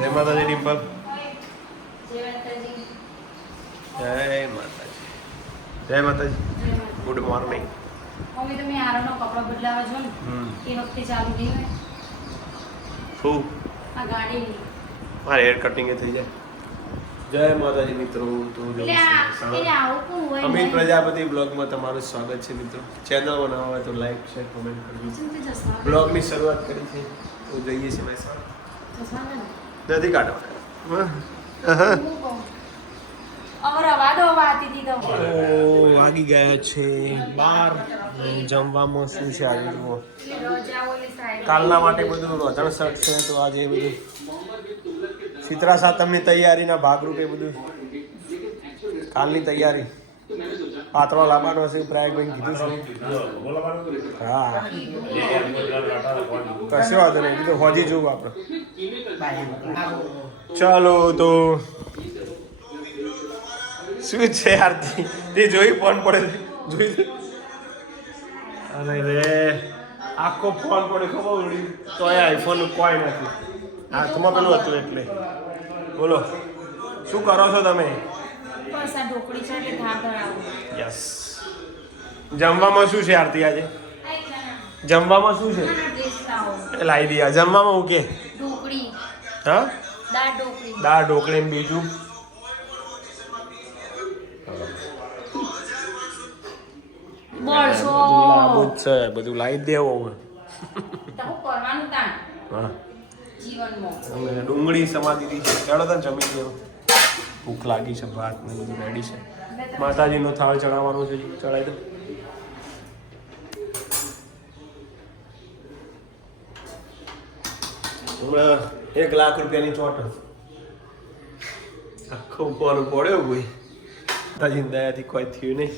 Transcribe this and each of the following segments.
જય માતાજી ડિમ્પલ. જય માતાજી. જય માતાજી. ગુડ મોર્નિંગ મમ્મી તમે આરોનો કપડા બદલાવા છો ને એ વખતે ચાલુ ગઈ હોય શું? આ ગાડી મારે હેર કટિંગ થઈ જાય. જય માતાજી મિત્રો. તો અમિત પ્રજાપતિ બ્લોગમાં તમારું સ્વાગત છે મિત્રો. ચેનલ બનાવવા હોય તો લાઈક શેર કોમેન્ટ કરજો. બ્લોગની શરૂઆત કરી છે. તો જઈએ છીએ મહેસાણા? નથી કાઢો. વાગી ગયા છે. બાર જમવામાં શું છે આજે જુઓ કાલના માટે બધું રોધણ છે તો આજે બધું. શીતળા સાતમની તૈયારીના ભાગરૂપે બધું. કાલની તૈયારી. પાતળો લાવવાનો છે પ્રયાગભાઈ કીધું છે. હા. કશો વાંધો નહીં કીધું હોજી જોવું આપણે ચાલો તો શું છે આરતી તે જોઈ ફોન પડે જોઈ અરે રે આખો ફોન પડે ખબર પડી? એ આઈફોન કોઈ નથી. હાથમાં પેલું હતું એટલે. બોલો. શું કરો છો તમે? બસ આ ઢોકળી છે એટલે ધાર ધરાવું યસ. જમવામાં શું છે આરતી આજે? જમવામાં શું છે? લાવો દઈએ જમવામાં હું કે? ઢોકળી. હા? દાળ ઢોકળી. દાળ ઢોકળી બીજું? જ છે બધું લાવી દેવો હું કરવાનું તાણ? હા. જીવનમાં. ડુંગળી સમાધિ છે ચાલો તને જમી દેવું ભૂખ લાગી છે, ભાત ને બધું રેડી છે. માતાજીનો થાળ ચડાવવાનો છે, ચડાવી દો. હમણાં એક લાખ રૂપિયાની ચોટ. આખો ફોન પડ્યો ભાઈ માતાજી દયાથી કોઈ થયું નહીં.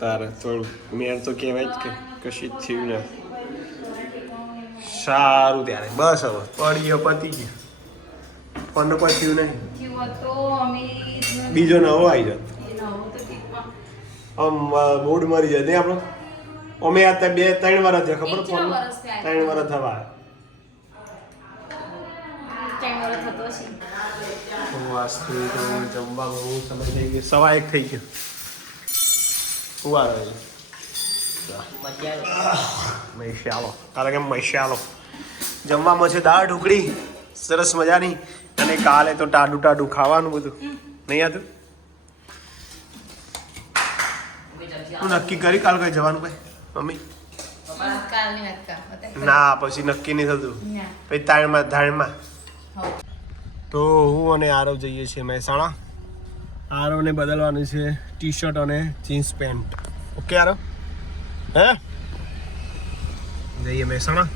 તારે થોડું મેર તો કહેવાય જ કે કશી જ થયું ને સારું ત્યારે. બસ હવે પડી પતી ગયું. ફોન કોઈ થયું નહીં. બીજો નવો આવી જાય એ નવો તો ટીપમાં આમ મૂડ મરી જાય નહીં આપણો? અમે આ બે ત્રણ વાર થયા ખબર ફોન ત્રણ વાર થવા વાસ્તુ તો જમવાનું બહુ સમય થઈ ગયો. સવા એક થઈ ગયો. છે? મૈશાલો તારે કેમ મૈશાલો જમવામાં છે દાળ ઢોકળી. સરસ મજાની. અને કાલે તો ટાડું ટાડું ખાવાનું બધું. નહીં આતું તું નક્કી કરી કાલ કઈ જવાનું ભાઈ? મમ્મી. ના પછી નક્કી નહીં થતું. પછી તાણમાં ધાણમાં. તો હું અને આરવ જઈએ છીએ મહેસાણા. આરવને બદલવાનું છે ટી શર્ટ અને જીન્સ પેન્ટ. ઓકે આરવ? હે? જઈએ મહેસાણા.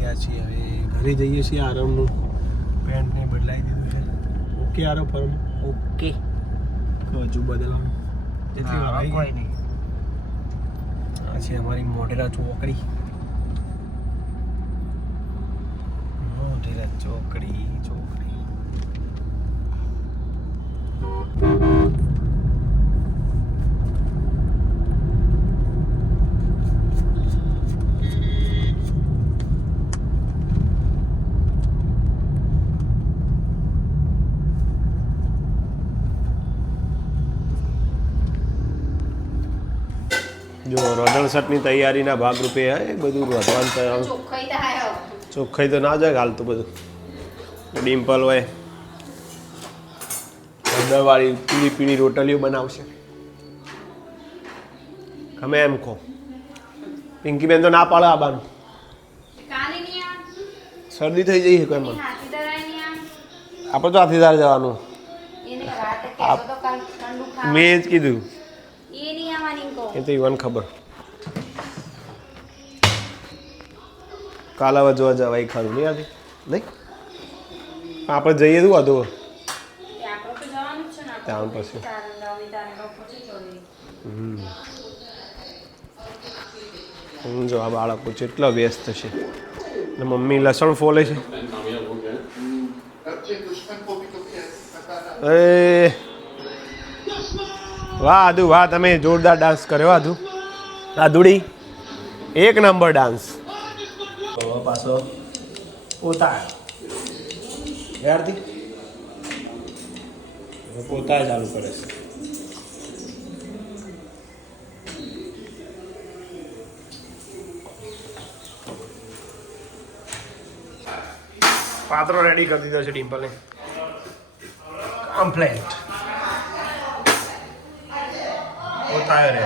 ગયા છીએ હવે ઘરે જઈએ છીએ આરવનું પેન્ટને બદલાઈ દીધું છે. ઓકે આરો ફરમ ઓકે હજુ બદલવાનું. જેટલી આરામ આવી કોઈ નહીં. આ છે અમારી મોઢેરા ચોકડી. મોઢેરા ચોકડી ચોકડી. શર્ટની તૈયારીના ભાગરૂપે એ બધું ભગવાન ચોખ્ખાઈ તો ના જાય હાલતું બધું. ડિમ્પલ હોય. હળદરવાળી પીળી પીળી રોટલીઓ બનાવશે. તમે એમ કહો. પિંકીબેન તો ના પાડે આબાનું. શરદી થઈ જઈ કોઈ મને. આપણે તો હાથીદાર જવાનું. મેં જ કીધું. એ તો ઈવન ખબર. કાલ હવે જોવા જવાય ખરું નહીં આજે નહીં? આપણે જઈએ શું વાંધો. ત્યાં પછી. તારંગા, અમે તારંગા પછી. ચડીએ. હું જો આ બાળકો કેટલા વ્યસ્ત છે. ને મમ્મી લસણ ફોલે છે. એ. વાહ આદુ વાહ તમે જોરદાર ડાન્સ કર્યો આદુ. આદુડી એક નંબર ડાન્સ પાછો પોતા યારથી? પોતા ચાલુ કરે છે. પાત્રો રેડી કરી દીધો છે ડિમ્પલને. કમ્પ્લેટ પોતાયો રે.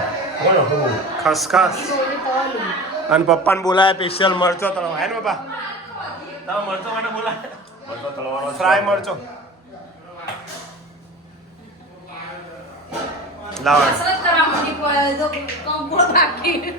ખસખસ. અને પપ્પાને બોલાય સ્પેશિયલ મરચો તળવા. હે ને પપ્પા? તમે મરચો માટે બોલાય. મરચો તળવાનો. ફ્રાય મરચો. લાવ. કસરત કરવા માંડી પડે તો કંકોડો બાકી.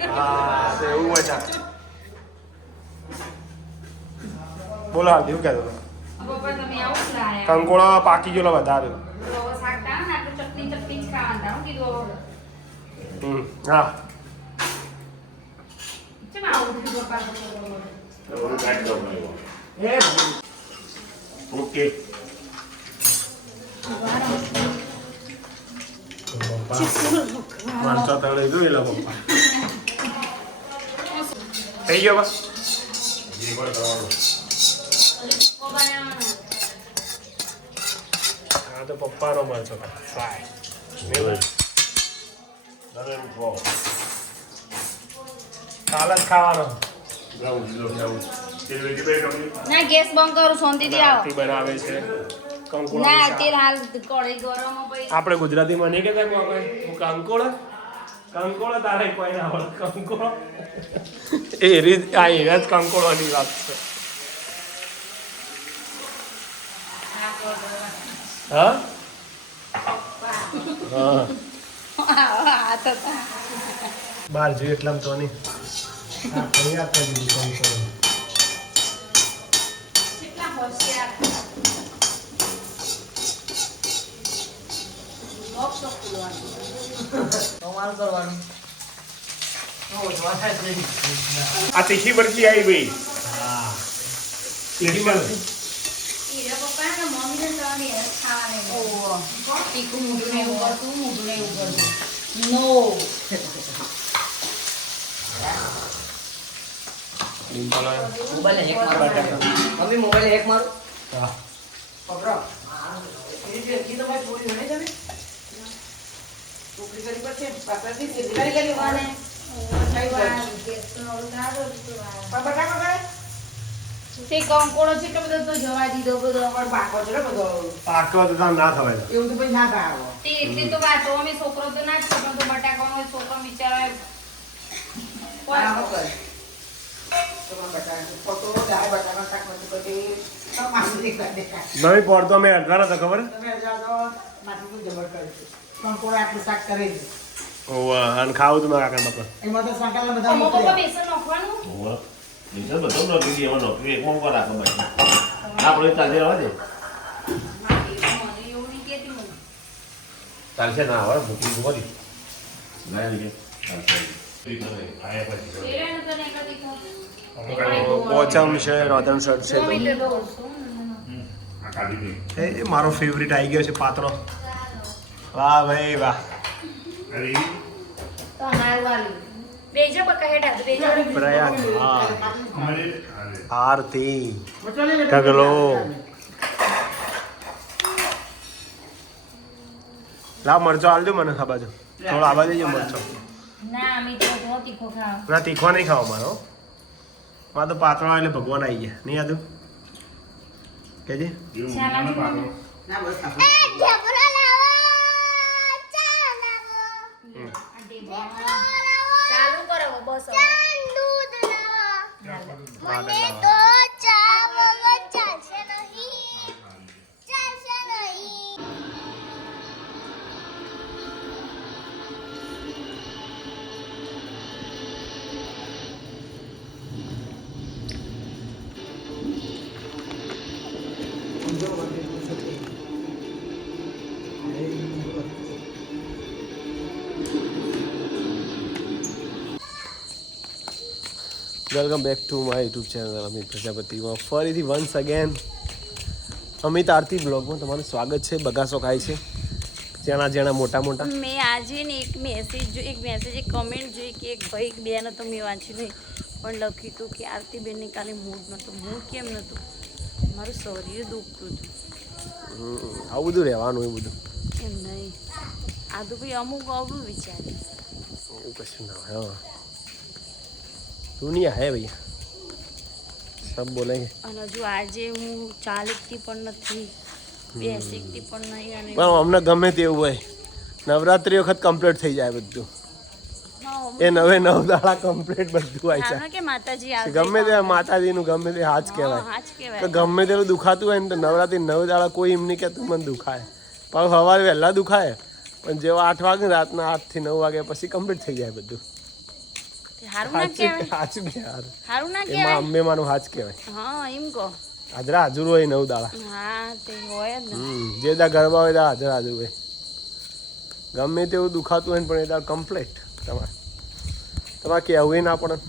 ઓકે. મરચો તળી એ લોકો થઈ ગયો બસ. હા તો પપ્પાનો મરચો ફ્રાય. કાલ જ ખાવાનો. તેલ ના ગેસ બંધ કરું શાંતિથી આવો. આરતી બનાવે છે. કંકોળો ના તેલ હાલ કઢાઈ ગરમ પછી. આપણે ગુજરાતીમાં નહીં કહેતા કોઈ આપણે. કંકોળ કંકોળ તારે કોઈ ના આવડે કંકોળ એ રીત આ એ જ કંકોળવાની વાત છે. હા હા? બહાર જોઈએ એટલામાં તો નહીં. હા તૈયાર કરી દીધું આ તીખી મરચી આવી ભાઈ. તીખી મરચી. નહીં તીખું મૂઠું ને એવું કરતું મૂઠું ને નો ડિમ્પલ. મોબાઈલ હેક મારો. મમ્મી મોબાઈલ હેક મારો હા પકડો પાકવા તો ના થવાય એવું તો પછી ના થાય તે એટલી તો વાતો અમે છોકરો તો ના જ પણ તો બટાકાનો છોકરો બિચારા આ હો કર તો બટાકા પકડો દાળ બટાકા શાક બધું પછી તો માસી દેખા દેખા નવી પડતો અમે અડધા નતા ખબર તમે હજાર તો માસી તો જબર કરે છે કંકોડા આટલું શાક કરે છે ઓવા અને ખાવું તું મારા કાકા એમાં તો સંકાલના બધા મોકલ્યા. બેસન નાખવાનું બધો એમાં નોકરી રાખો. આપણે ચાલતી રહેવા દે. નહીં ચાલશે ના આવે મૂકી મૂકો ના લીધે. ચાલશે. પોચમ છે. રોધન શર્ટ છે. એ મારો ફેવરિટ આવી ગયો છે પાત્રો વાહ ભાઈ વાહ. પ્રયાગ હા. આરતી. ઢગલો. લાવ મરચો આલજો મને આ બાજુ થોડો આ બાજુ દેજો મરચો. ના અમે તો બહુ તીખો ખાવ. ના તીખો નહીં ખાવા મારો. મારે તો પાતળા એટલે ભગવાન આવી ગયા. નહીં આદુ કેજી. ના બસ welcome back to my YouTube channel. Amit પ્રજાપતિમાં ફરીથી વન્સ અગેન અમિત આરતી બ્લોગમાં તમારું સ્વાગત છે. બગાસો ખાય છે. જેના જેના મોટા મોટા. મેં આજે ને એક મેસેજ જો એક મેસેજ એક કમેન્ટ જોઈ કે એક ભાઈ એક બેન તો મેં વાંચ્યું નહીં. પણ લખ્યું હતું કે આરતી બેનને કાલે મૂડ નહોતું. મૂડ કેમ નહોતું? મારું શરીર દુખતું હતું. આવું બધું રહેવાનું એ બધું. એમ નહીં. આ તો ભાઈ અમુક આવું વિચારે એવું કશું ના હોય હા. દુનિયા હે ભૈયા સબ બોલે અને જો આજે હું ચાલીસથી પણ નથી બેસીકથી પણ નહીં અને પણ અમને ગમે તેવું હોય. નવરાત્રી વખત કમ્પ્લીટ થઈ જાય બધું. એ નવે નવ દાડા કમ્પ્લીટ બધું આવી છે. માતાજી ગમે તે માતાજીનું ગમે તે હાથ કહેવાય. તો કે ગમે તેટલું દુખાતું હોય ને તો નવરાત્રી નવ દાડા કોઈ એમ નહીં કહેતું મને દુખાય. પણ સવારે વહેલા દુખાય પણ જેવા આઠ વાગે રાતના આઠથી નવ વાગે પછી કમ્પ્લીટ થઈ જાય બધું. એમાં અમ્મે માનું હાચ કહેવાય. હાજરા હાજર હોય નવ દાડા. જે દા ગરબા હોય ત્યાં હાજર હાજર હોય. ગમે તેવું દુખાતું હોય ને પણ એ દાડ કમ્પ્લેટ તમારે તમારે કહેવું ના પણ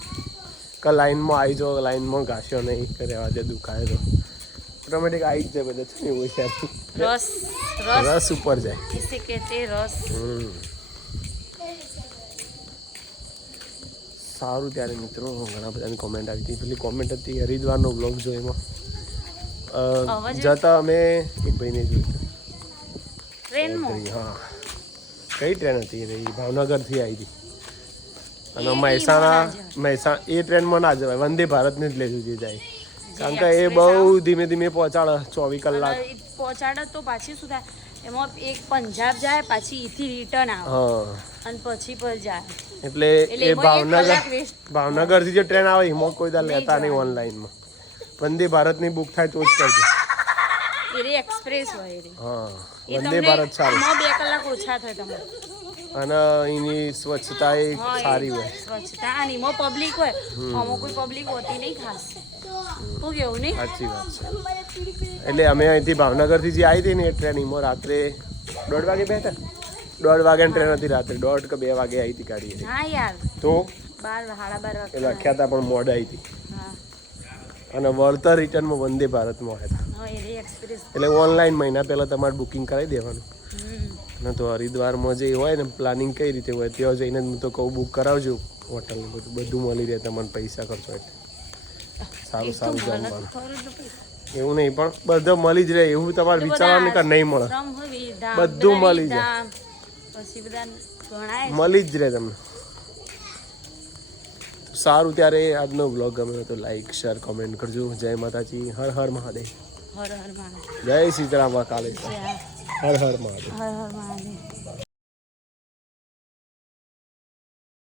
કે લાઈનમાં આવી જાઓ લાઈનમાં ઘાસ્યો નહીં કે રહેવા દે દુખાય તો. ઓટોમેટિક આવી જ જાય બધા છે ને એવું છે રસ ઉપર જાય. રસ. હમ. સારું ત્યારે મિત્રો ઘણા બધાની કોમેન્ટ આવી હતી. પેલી કોમેન્ટ હતી હરિદ્વારનો બ્લોગ જો એમાં. જતા અમે એક ભાઈને જોયું હા. કઈ ટ્રેન હતી એ રહી? ભાવનગરથી આવી હતી. અને મહેસાણા મહેસાણા એ ટ્રેનમાં ના જવાય. વંદે ભારતને જ લેજો જે જાય. કારણ કે એ બહુ ધીમે ધીમે પહોંચાડે ચોવીસ કલાક. પહોંચાડે તો પાછી શું થાય એમાં એક પંજાબ જાય પાછી ઈથી રિટર્ન આવે. અને પછી પર જાય. એટલે એ ભાવનગર ભાવનગરથી જે ટ્રેન આવે એમાં કોઈ દા લેતા નહીં ઓનલાઈનમાં. વંદે ભારતની બુક થાય તો જ કરજો. એ એક્સપ્રેસ હોય હા. વંદે ભારત સારું બે કલાક ઓછા થાય તમારે. અને એની સ્વચ્છતા એ સારી હોય. સ્વચ્છતા. અને એમાં પબ્લિક હોય. આમાં કોઈ પબ્લિક હોતી નહીં ખાસ. શું કેવું નહીં? સાચી વાત છે. એટલે અમે અહીંથી ભાવનગરથી જે આવી હતી ને એ ટ્રેન એમાં રાત્રે દોઢ વાગે બેઠા. દોઢ વાગ્યાની ટ્રેન હતી રાત્રે. દોઢ કે બે વાગે આવી હતી ગાડી એ. હા યાર. તો? બાર સાડા બાર વાગે લખ્યા હતા પણ મોડ આવી હતી. અને વળતર રિટર્નમાં વંદે ભારતમાં આવ્યા હતા. એટલે ઓનલાઈન મહિના પહેલાં તમારે બુકિંગ કરાવી દેવાનું. અને તો હરિદ્વારમાં જે હોય ને પ્લાનિંગ કઈ રીતે હોય ત્યાં જઈને જ હું તો કહું બુક કરાવજો હોટલ બધું. બધું મળી રહે તમને પૈસા ખર્ચો એટલે. સારું સારું જમવાનું. ને. એવું નહીં પણ બધું મળી જ રહે. એવું તમારે વિચારવાનું કે નહીં મળે. બધું મળી જાય. મળી જ રહે તમને. સારું ત્યારે આજનો બ્લોગ ગમે હોય તો લાઈક શેર કોમેન્ટ કરજો. જય માતાજી. હર હર મહાદેવ. હર હર મહાદેવ. જય સીતરામ કાલે. હર હર મહાદેવ. હર હર મહાદેવ.